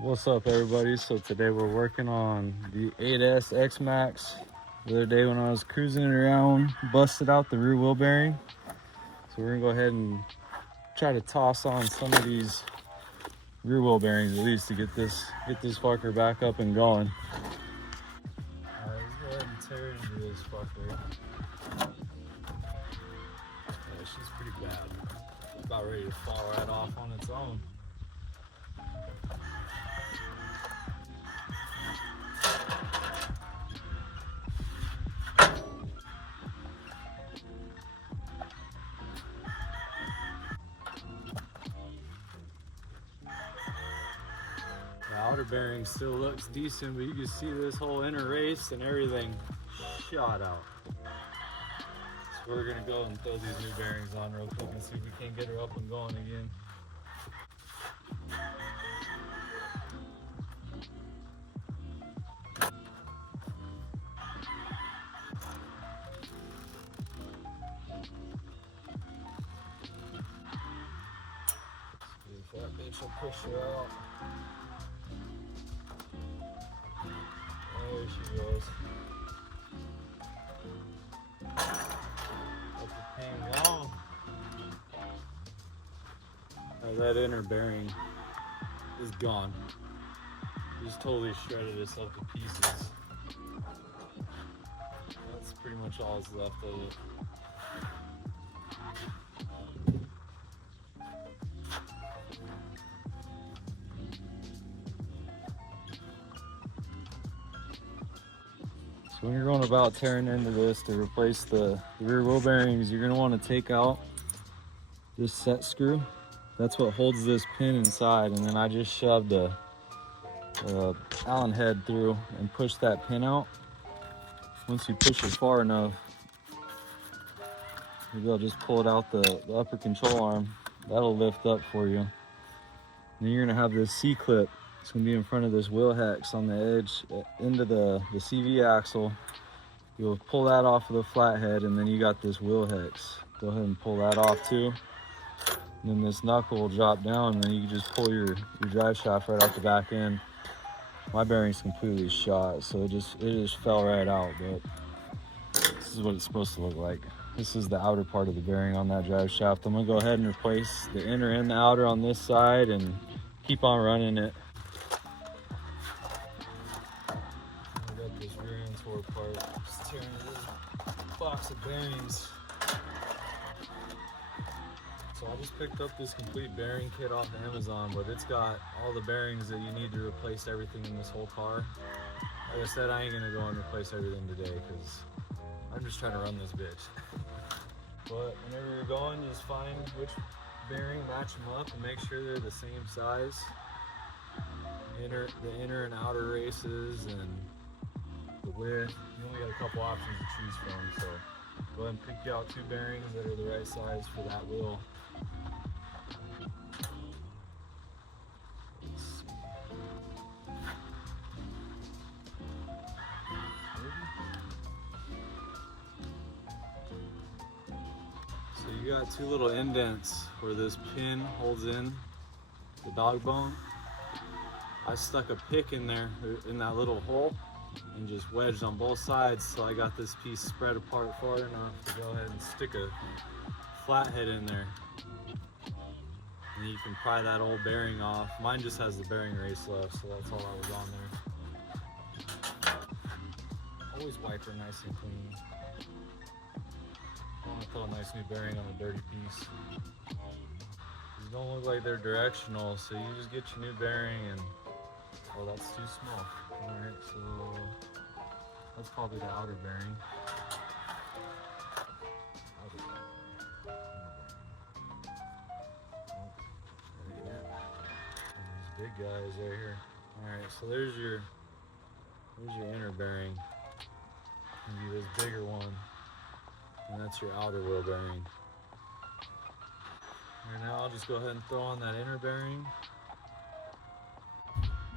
What's up, everybody? So today we're working on the 8S Xmaxx. The other day when I was cruising it around, busted out the rear wheel bearing. So we're gonna go ahead and try to toss on some of these rear wheel bearings at least to get this fucker back up and going. All right, let's go ahead and tear into this fucker. Yeah, she's pretty bad. About ready to fall right off on its own. The outer bearing still looks decent, but you can see this whole inner race and everything shot out. So we're gonna go and throw these new bearings on real quick and see if we can't get her up and going again. See if that bitch will push her out. There she goes. Let the pain long. Now that inner bearing is gone. Just totally shredded itself to pieces. That's pretty much all that's left of it. So when you're going about tearing into this to replace the rear wheel bearings, you're going to want to take out this set screw. That's what holds this pin inside, and then I just shoved a Allen head through and pushed that pin out. Once you push it far enough, maybe I'll just pull it out the upper control arm. That'll lift up for you. And then you're going to have this C-clip. It's going to be in front of this wheel hex on the edge into the CV axle. You'll pull that off of the flathead, and then you got this wheel hex. Go ahead and pull that off too. And then this knuckle will drop down, and then you can just pull your drive shaft right out the back end. My bearing's completely shot, so it just fell right out, but this is what it's supposed to look like. This is the outer part of the bearing on that drive shaft. I'm gonna go ahead and replace the inner and the outer on this side and keep on running it. I got this rear end tore apart, just tearing this box of bearings. So I just picked up this complete bearing kit off of Amazon, but it's got all the bearings that you need to replace everything in this whole car. Like I said, I ain't gonna go and replace everything today because I'm just trying to run this bitch. But whenever you're going, just find which bearing, match them up, and make sure they're the same size. The inner and outer races and the width. You only got a couple options to choose from, so go ahead and pick out two bearings that are the right size for that wheel. Let's see. So you got two little indents where this pin holds in the dog bone. I stuck a pick in there, in that little hole, and just wedged on both sides, so I got this piece spread apart far enough to go ahead and stick a flathead in there. And you can pry that old bearing off. Mine just has the bearing race left, so that's all that was on there. Always wipe her nice and clean. I want to throw a nice new bearing on a dirty piece. These don't look like they're directional, so you just get your new bearing and, oh, that's too small. Alright, so that's probably the outer bearing. These big guys right here. Alright, so there's your inner bearing. Maybe this bigger one. And that's your outer wheel bearing. Alright, now I'll just go ahead and throw on that inner bearing.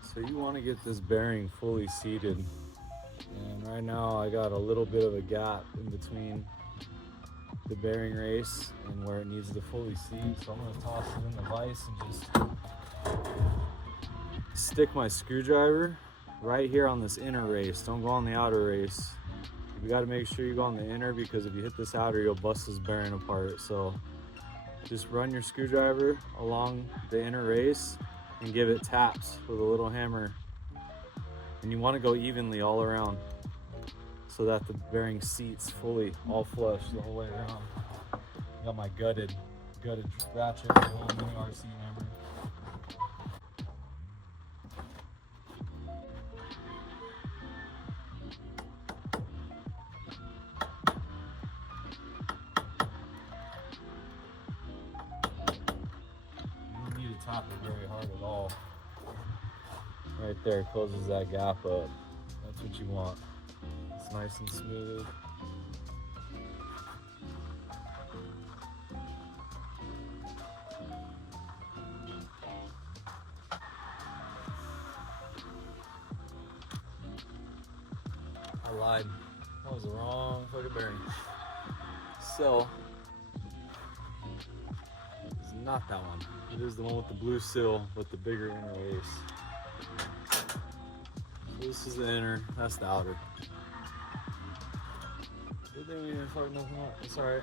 So you want to get this bearing fully seated. And right now I got a little bit of a gap in between the bearing race and where it needs to fully seat. So I'm going to toss it in the vise and just stick my screwdriver right here on this inner race. Don't go on the outer race. You got to make sure you go on the inner, because if you hit this outer, you'll bust this bearing apart. So just run your screwdriver along the inner race and give it taps with a little hammer. And you want to go evenly all around so that the bearing seats fully, all flush the whole way around. Got my gutted ratchet, the little mini RC hammer. You don't need to tap it very hard at all. Right there closes that gap up. That's what you want. It's nice and smooth. I lied. That was the wrong fucking bearing. So, it's not that one. It is the one with the blue seal with the bigger inner race. So this is the inner, that's the outer. Good thing we didn't fuck nothing up. It's alright.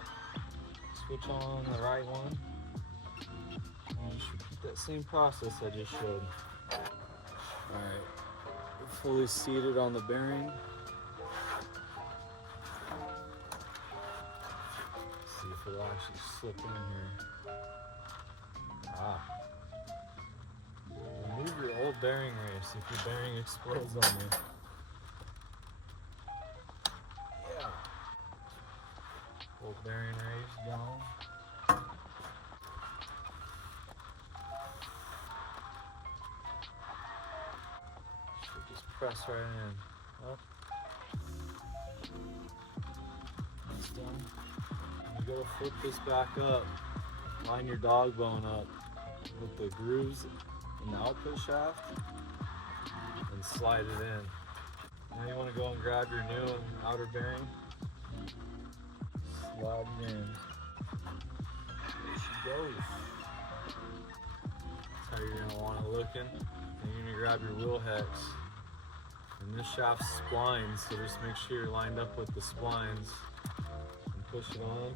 Switch on the right one. And just repeat that same process I just showed. Alright. We're fully seated on the bearing. See if it'll actually slip in here. Ah. Remove your old bearing race if your bearing explodes on you. Yeah. Old bearing race gone. Should just press right in. Up. That's done. You gotta flip this back up. Line your dog bone up with the grooves in the output shaft and slide it in. Now you want to go and grab your new outer bearing. Slide it in. There she goes. That's how you're going to want it looking. And you're going to grab your wheel hex. And this shaft's splines, so just make sure you're lined up with the splines. And push it on.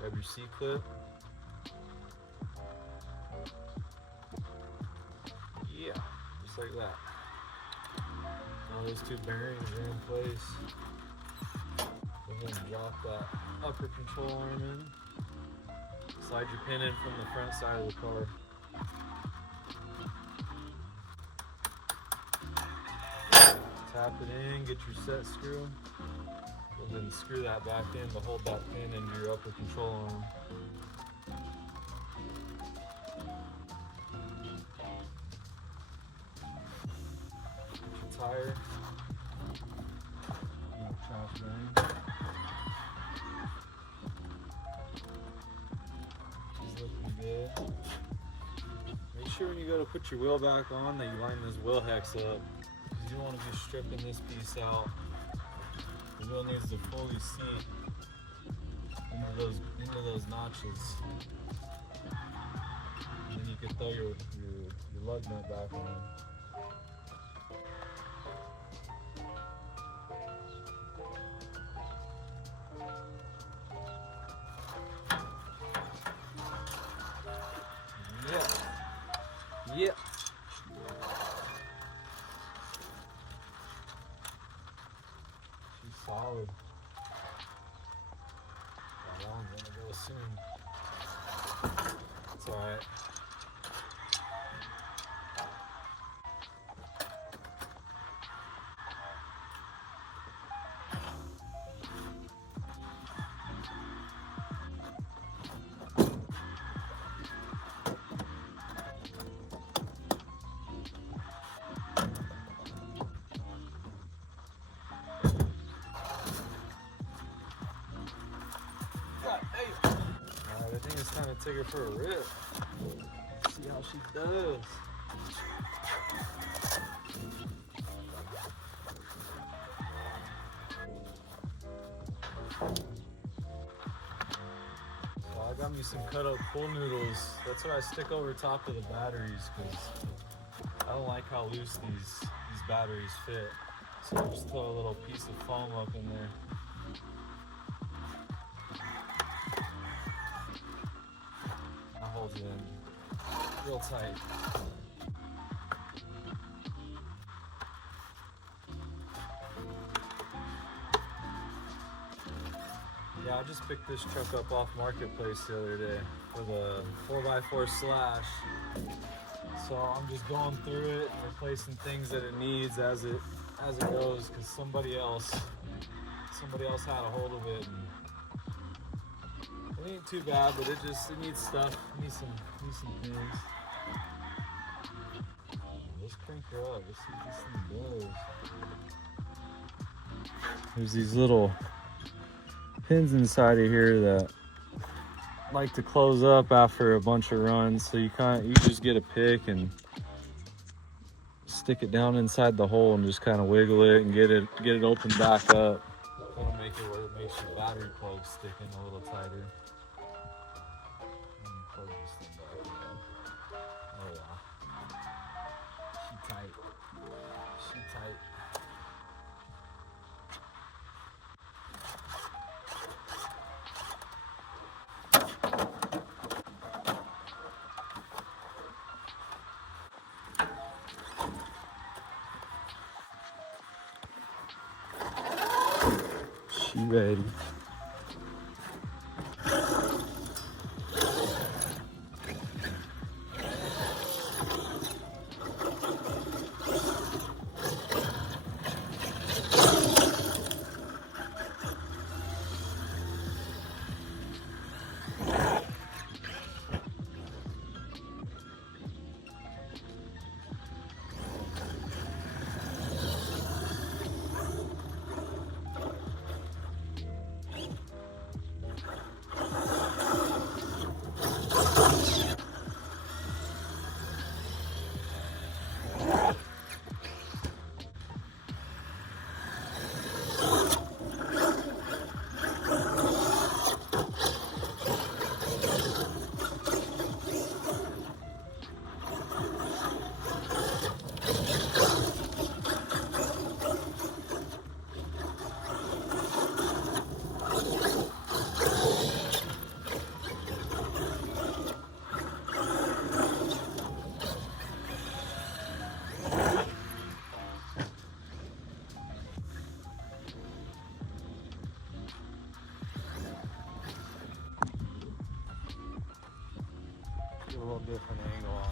Grab your C-clip. Yeah, just like that. Now those two bearings are in place. Go ahead and drop that upper control arm in. Slide your pin in from the front side of the car. Tap it in, get your set screw. Go ahead and screw that back in to hold that pin into your upper control arm. Tire, trash bearing. She's looking good. Make sure when you go to put your wheel back on that you line this wheel hex up, because you don't want to be stripping this piece out. The wheel needs to fully seat into those notches, and then you can throw your lug nut back on. Yep. She's solid. That one's gonna go soon. It's alright. Alright, I think it's time to take her for a rip. See how she does. So I got me some cut up pool noodles. That's what I stick over top of the batteries, because don't like how loose these batteries fit. So I'll just throw a little piece of foam up in there. That holds it in real tight. Yeah, I just picked this truck up off Marketplace the other day for the 4x4 slash. So I'm just going through it and replacing things that it needs as it goes, because somebody else had a hold of it, and it ain't too bad, but it needs stuff. It needs some things. Let's crank her up. Let's see what this thing does. There's these little pins inside of here that like to close up after a bunch of runs, so you just get a pick and stick it down inside the hole and just kind of wiggle it and get it opened back up. That'll make it where it makes your battery plug stick in a little tighter. Let me plug this thing back in. Oh yeah, she tight. She ready. Get a little different angle on it.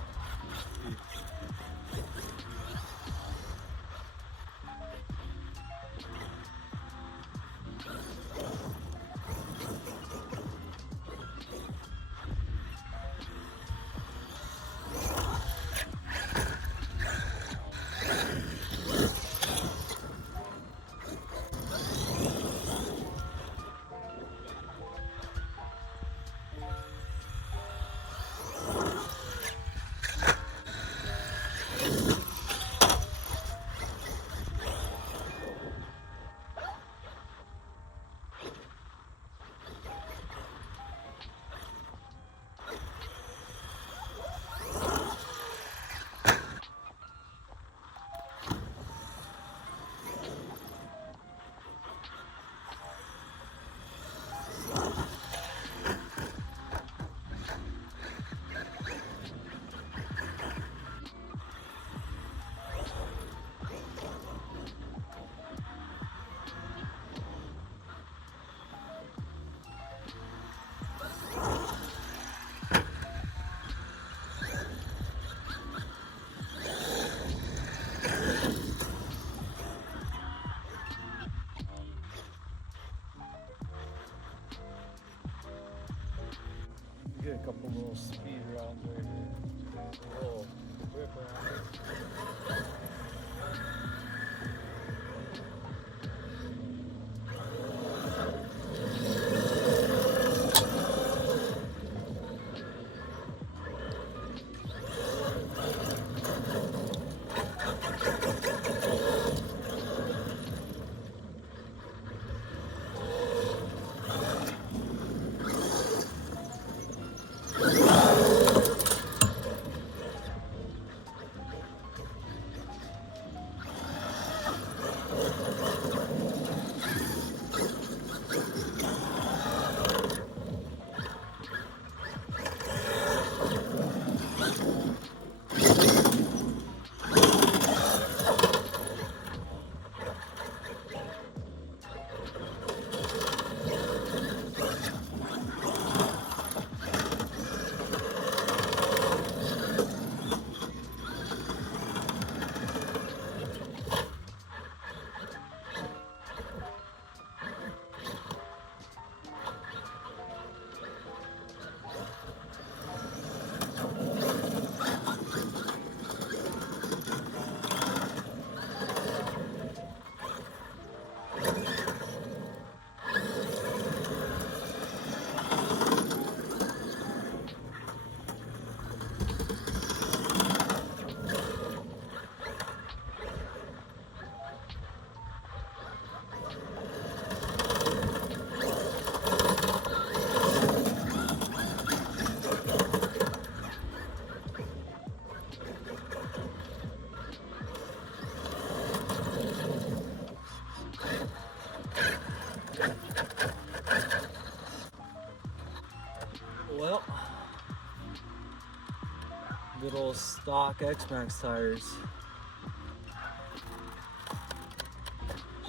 little stock Xmaxx tires.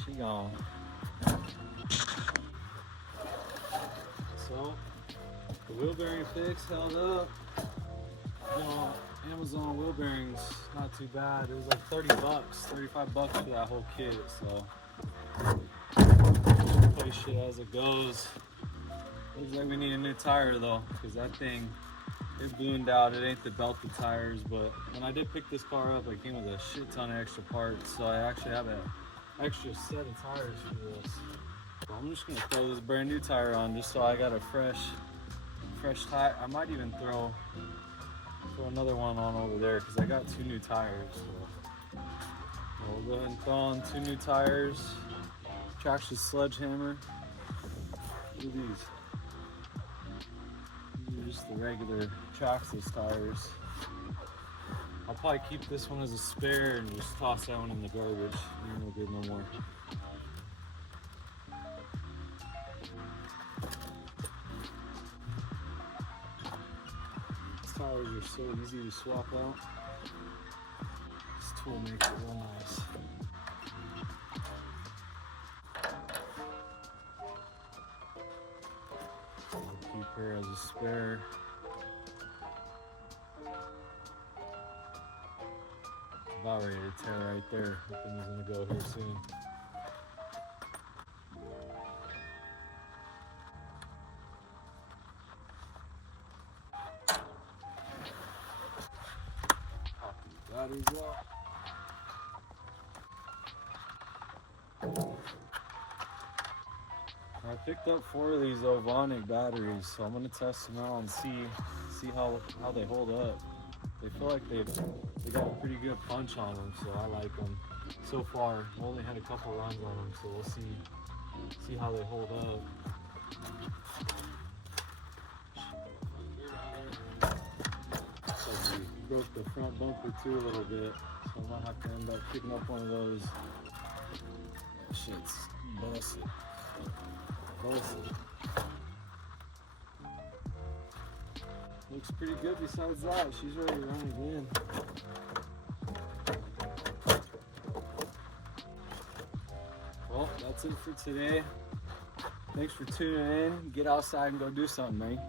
She gone. So the wheel bearing fix held up. You know, Amazon wheel bearings, not too bad. It was like 30 bucks, 35 bucks for that whole kit. So play shit as it goes. Looks like we need a new tire though, because that thing, it ballooned out. It ain't the belted tires, but when I did pick this car up, it came with a shit ton of extra parts. So I actually have an extra set of tires for this. So I'm just gonna throw this brand new tire on just so I got a fresh tire. I might even throw another one on over there because I got 2 new tires. So we'll go ahead and throw on 2 new tires. Traction Sledgehammer. Look at these. These are just the regular Traxxas tires. I'll probably keep this one as a spare and just toss that one in the garbage. Ain't no good no more. These tires are so easy to swap out. This tool makes it real nice. I'll keep her as a spare. About ready to tear right there. That thing is gonna go here soon. Pop these batteries out. I picked up 4 of these Ovonic batteries, so I'm gonna test them out and see how they hold up. They feel like they got a pretty good punch on them, so I like them so far. I've only had a couple runs on them, so we'll see how they hold up. So we broke the front bumper too a little bit, so I might have to end up picking up one of those. That shit's busted. Looks pretty good besides that. She's ready to run again. Well, that's it for today. Thanks for tuning in. Get outside and go do something, man.